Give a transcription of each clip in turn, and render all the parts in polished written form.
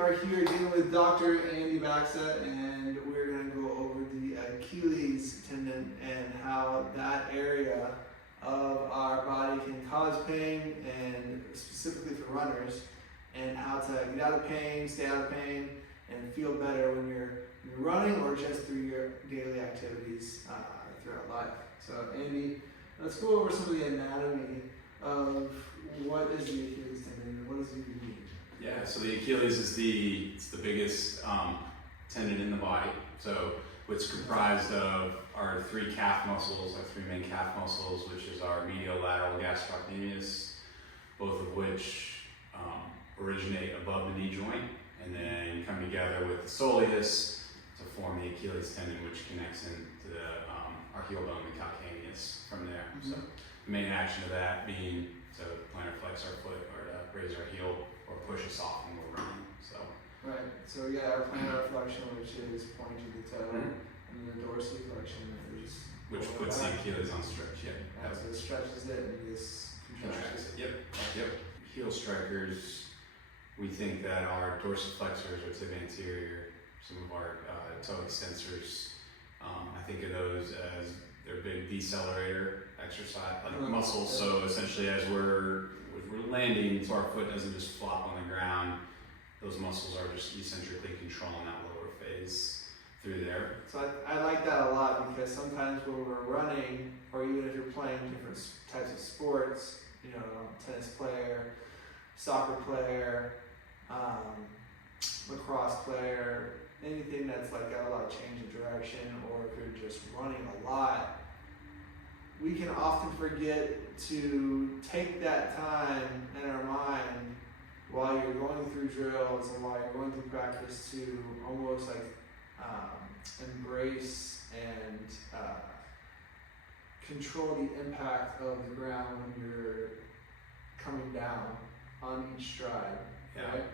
are here again with Dr. Andy Baxa, and we're going to go over the Achilles tendon and how that area of our body can cause pain, and specifically for runners, and how to get out of pain, stay out of pain, and feel better when you're running or just through your daily activities throughout life. So Andy, let's go over some of the anatomy of what is the Achilles tendon and what does it even mean? Yeah, so the Achilles is the biggest tendon in the body. So it's comprised of our three calf muscles, our three main calf muscles, which is our medial lateral gastrocnemius, both of which originate above the knee joint and then come together with the soleus to form the Achilles tendon, which connects into our heel bone, the calcaneus, from there. Mm-hmm. So the main action of that being to plantar flex our foot or to raise our heel or push us off when we're running. So right. So yeah, our plantar flexion, which is pointing to the toe, and then the dorsiflexion, which puts the Achilles on stretch. Yep. Yeah, so it stretches it and this contracts it. Yep. Heel strikers, we think that our dorsiflexors or tib anterior, some of our toe extensors, I think of those as their big decelerator exercise, like muscles. So essentially, as we're landing, so our foot doesn't just flop on the ground, those muscles are just eccentrically controlling that lower phase through there. So I like that a lot, because sometimes when we're running, or even if you're playing different types of sports, you know, tennis player, soccer player, lacrosse player, anything that's like got a lot of change of direction, or if you're just running a lot, we can often forget to take that time in our mind while you're going through drills and while you're going through practice to almost like embrace and control the impact of the ground when you're coming down on each stride. Yeah. Right?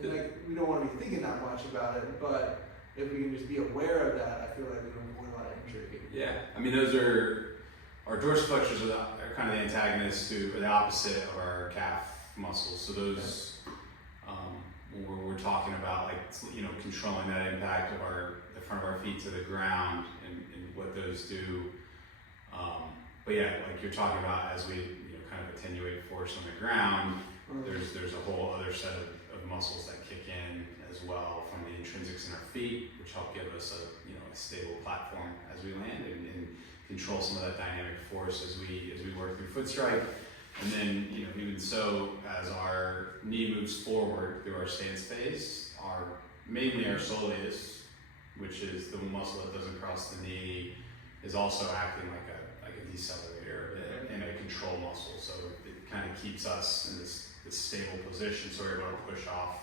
And like, we don't want to be thinking that much about it, but if we can just be aware of that, I feel like we don't avoid a lot of injury. Yeah, I mean, those are our dorsiflexors are kind of the antagonists to, or the opposite of our calf muscles. So those, when we're talking about, like, you know, controlling that impact of the front of our feet to the ground and what those do. But yeah, like you're talking about, as we, you know, kind of attenuate force on the ground, there's a whole other set of muscles that kick in as well, from the intrinsics in our feet, which help give us a stable platform as we land and control some of that dynamic force as we work through foot strike. And then, you know, even so, as our knee moves forward through our stance phase, mainly our soleus, which is the muscle that doesn't cross the knee, is also acting like a decelerator and a control muscle. So it kind of keeps us in this stable position, so we're able to push off.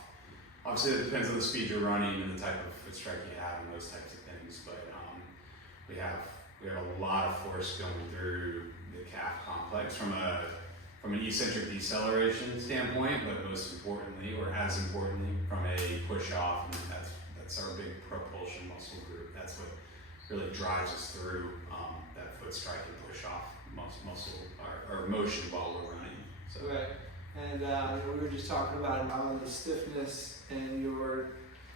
Obviously, it depends on the speed you're running and the type of foot strike you have and those types of things. But we have a lot of force going through the calf complex from an eccentric deceleration standpoint, but most importantly, or as importantly, from a push off, and that's our big propulsion muscle group. That's what really drives us through that foot strike and push off muscle or motion while we're running. So. Right. And we were just talking about how the stiffness in your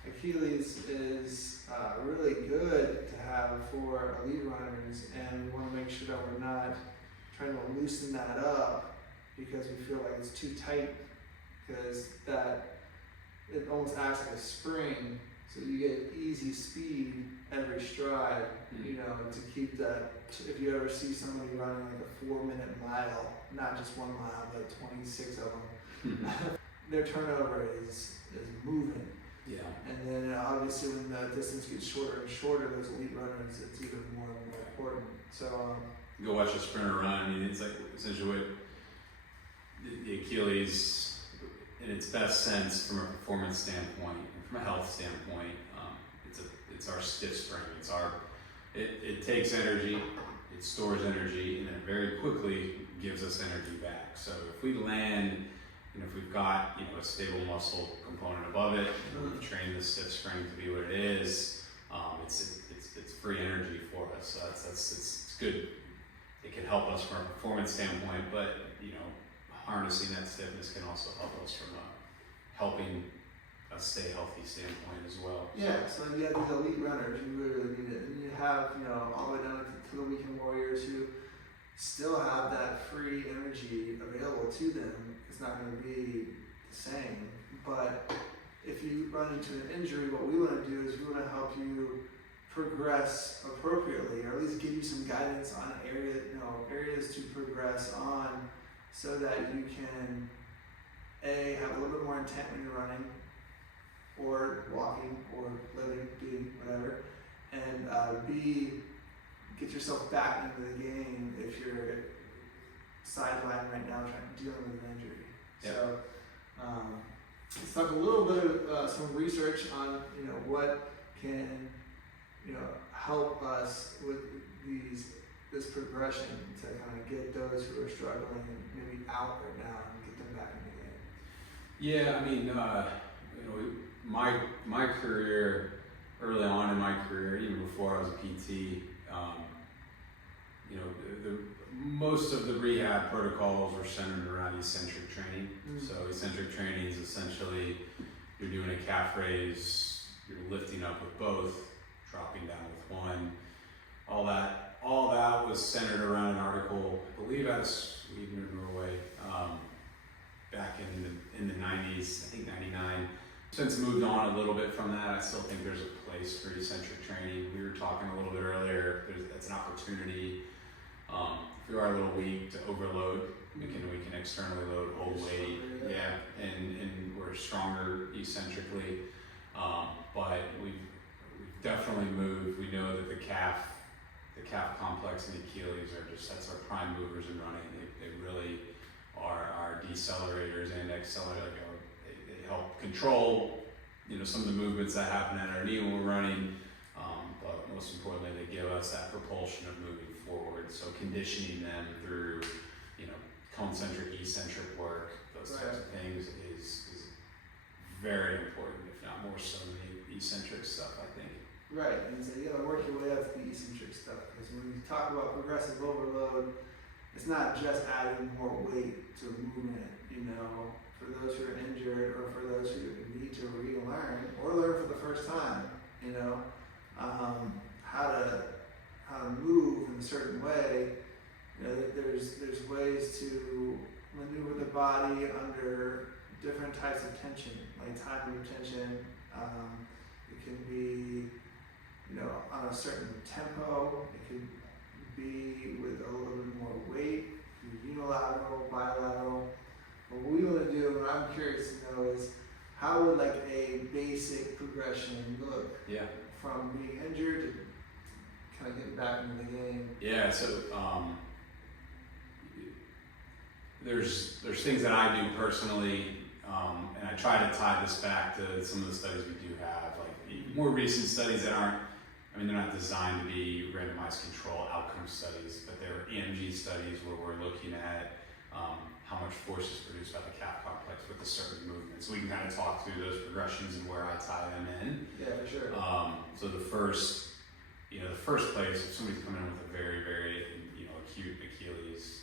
Achilles is really good to have for elite runners, and we want to make sure that we're not trying to loosen that up because we feel like it's too tight, because it almost acts like a spring, so you get easy speed every stride, you know, to keep that. If you ever see somebody running like a 4-minute mile, not just 1 mile, but 26 of them, their turnover is moving. Yeah. And then obviously when the distance gets shorter and shorter, those elite runners, it's even more and more important. So go watch a sprinter run. I mean, it's like essentially what the Achilles, in its best sense, from a performance standpoint, and from a health standpoint, it's our stiff spring. It takes energy, it stores energy, and then it very quickly gives us energy back. So if we land, you know, if we've got, you know, a stable muscle component above it, we've trained the stiff spring to be what it is, it's free energy for us. So it's good. It can help us from a performance standpoint, but, you know, harnessing that stiffness can also help us from helping a stay healthy standpoint as well. Yeah, so you have these elite runners, you really need it. And you have, all the way down to the weekend warriors who still have that free energy available to them. It's not going to be the same. But if you run into an injury, what we want to do is we want to help you progress appropriately, or at least give you some guidance on areas to progress on, so that you can A, have a little bit more intent when you're running, or walking, or living, being, whatever, and B, get yourself back into the game if you're sidelined right now dealing with an injury. Yeah. So let's talk a little bit of some research on what can help us with this progression to kind of get those who are struggling and maybe out right now and get them back in the game. Yeah, I mean, my career, early on in my career, even before I was a PT, most of the rehab protocols were centered around eccentric training. Mm-hmm. So eccentric training is essentially you're doing a calf raise, you're lifting up with both, dropping down with one. All that was centered around an article, I believe out of Sweden or Norway, back in the 90s, I think 99. Since moved on a little bit from that, I still think there's a place for eccentric training. We were talking a little bit earlier, that's an opportunity. If we are a little weak to overload, we can externally load, hold weight, yeah, and we're stronger eccentrically. But we've definitely moved. We know that the calf complex and the Achilles that's our prime movers in running. They really are our decelerators and accelerators. They help control, some of the movements that happen at our knee when we're running. But most importantly, they give us that propulsion of moving forward. So conditioning them through, concentric, eccentric work, those types of things is very important, if not more so than the eccentric stuff, I think. Right, and so you gotta work your way up to the eccentric stuff, because when you talk about progressive overload, it's not just adding more weight to a movement, for those who are injured or for those who need to relearn or learn for the first time, how to move in a certain way. There's ways to maneuver the body under different types of tension, like time of tension. It can be, on a certain tempo. It could be with a little bit more weight, unilateral, bilateral. But what we want to do, and what I'm curious to know, is how would like a basic progression look? Yeah. From being injured to kind of getting back into the game? Yeah. So there's things that I do personally, and I try to tie this back to some of the studies we do have, like more recent studies that aren't. They're not designed to be randomized control outcome studies, but they're EMG studies where we're looking at how much force is produced by the calf complex with a certain movement. So we can kind of talk through those progressions and where I tie them in. Yeah, for sure. So the first place, if somebody's coming in with a very, very, acute Achilles,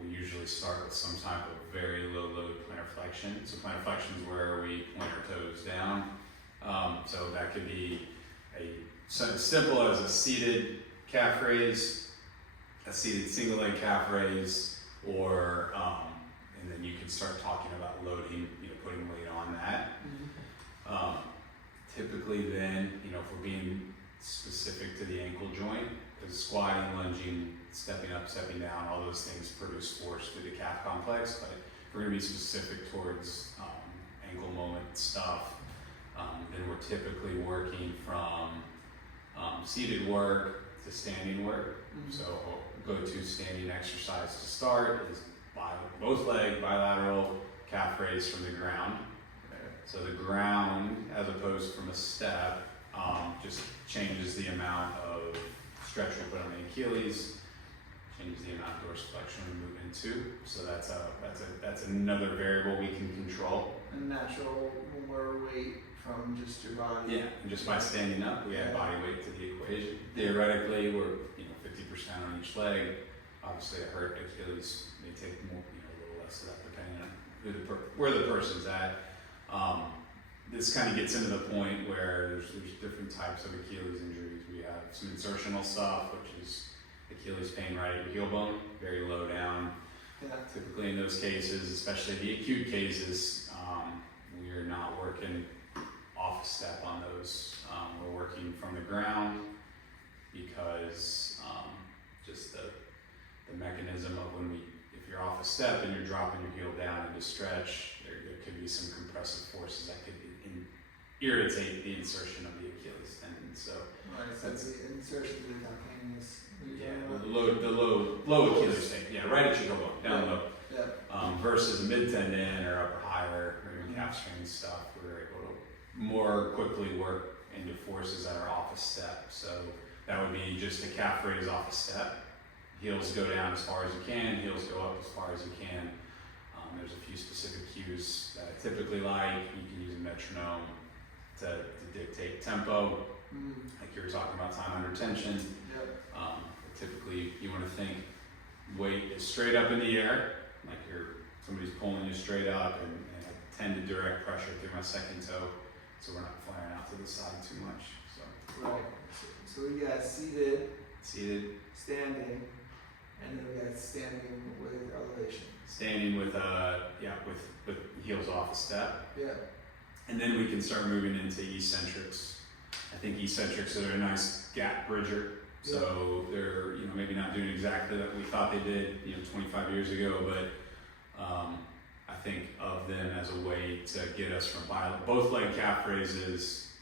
we'll usually start with some type of very low load plantar flexion. So plantar flexion is where we point our toes down. So that could be as simple as a seated calf raise, a seated single leg calf raise, or and then you can start talking about loading, putting weight on that. Mm-hmm. Typically then, if we're being specific to the ankle joint, because squatting, lunging, stepping up, stepping down, all those things produce force through the calf complex. But if we're going to be specific towards ankle moment stuff, then we're typically working from seated work to standing work. Mm-hmm. So go-to standing exercise to start is both leg, bilateral calf raise from the ground. Okay. So the ground, as opposed from a step, just changes the amount of stretch we put on the Achilles, changes the amount of dorsiflexion we move into. So that's another variable we can control. A natural more weight from just your body. Yeah, and just by standing up, we add body weight to the equation. Theoretically, we're 50% on each leg. Obviously, a hurt Achilles may take more, a little less of that, depending on where the person's at. this kind of gets into the point where there's different types of Achilles injuries. We have some insertional stuff, which is Achilles pain right at your heel bone, very low down. Yeah. Typically in those cases, especially the acute cases, we are not working off step on those. We're working from the ground because just the mechanism of if you're off a step and you're dropping your heel down into stretch, there could be some compressive forces that could irritate the insertion of the Achilles tendon. So Right, so that's the insertion of the calcaneus. the low Achilles tendon, yeah, right at your heel bone, down low. Yeah. Versus a mid tendon or upper higher or even calf strain stuff, we're able to more quickly work into forces that are off a step. So that would be just a calf raise off a step. Heels go down as far as you can, heels go up as far as you can. There's a few specific cues that I typically like. You can use a metronome to dictate tempo, like you were talking about time under tension. Yep. Typically you want to think weight is straight up in the air, like somebody's pulling you straight up, and I tend to direct pressure through my second toe, so we're not flaring out to the side too much. So Right. So we got seated, standing, and then we got standing with elevation. Standing with with heels off a step. Yeah. And then we can start moving into eccentrics. I think eccentrics are a nice gap bridger. So they're maybe not doing exactly what we thought they did 25 years ago, but I think of them as a way to get us from both leg calf raises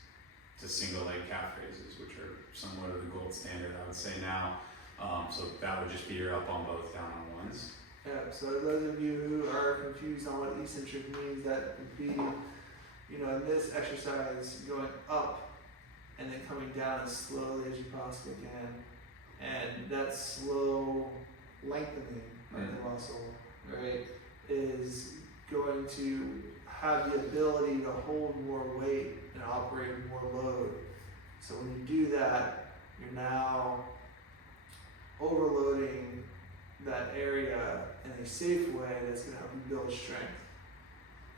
to single leg calf raises, which are somewhat of the gold standard, I would say now. So that would just be your up on both, down on ones. Yeah, so those of you who are confused on what eccentric means, that would be, in this exercise, going up and then coming down as slowly as you possibly can. And that slow lengthening of the muscle, right, is going to have the ability to hold more weight and operate more load. So when you do that, you're now overloading that area in a safe way that's going to help you build strength.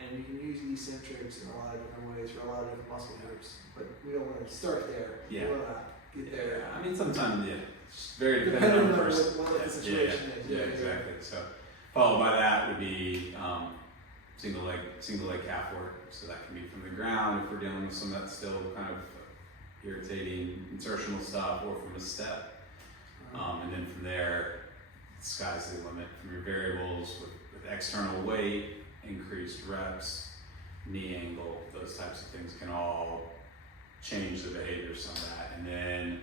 And you can use eccentrics in a lot of different ways for a lot of different muscle groups, but we don't want to start there. Yeah. We want to get there. I mean, sometimes, it's very dependent on the person. What the situation is. Yeah, exactly. So followed by that would be single leg calf work. So that can be from the ground if we're dealing with some of that still kind of irritating insertional stuff, or from a step. And then from there, the sky's the limit. From your variables with external weight, increased reps, knee angle, those types of things can all change the behavior some of that. And then,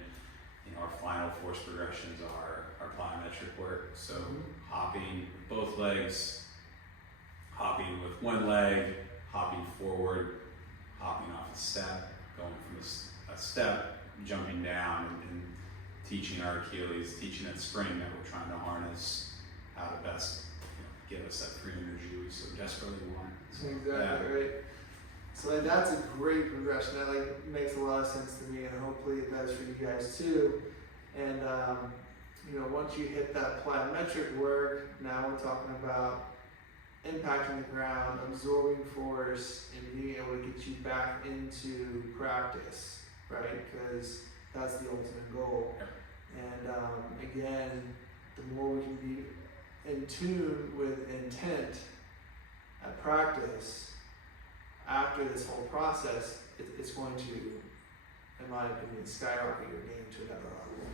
our final force progressions are our plyometric work. So hopping with both legs, hopping with one leg, hopping forward, hopping off a step, going from a step, jumping down, and teaching our Achilles, teaching that spring that we're trying to harness, how to best give us that free energy we so desperately want. So, exactly right. So that's a great progression. That makes a lot of sense to me, and hopefully it does for you guys too. And once you hit that plyometric work, now we're talking about impacting the ground, absorbing force, and being able to get you back into practice, right? Because that's the ultimate goal. And again, the more we can be in tune with intent at practice, after this whole process, it's going to, in my opinion, skyrocket your game to another level.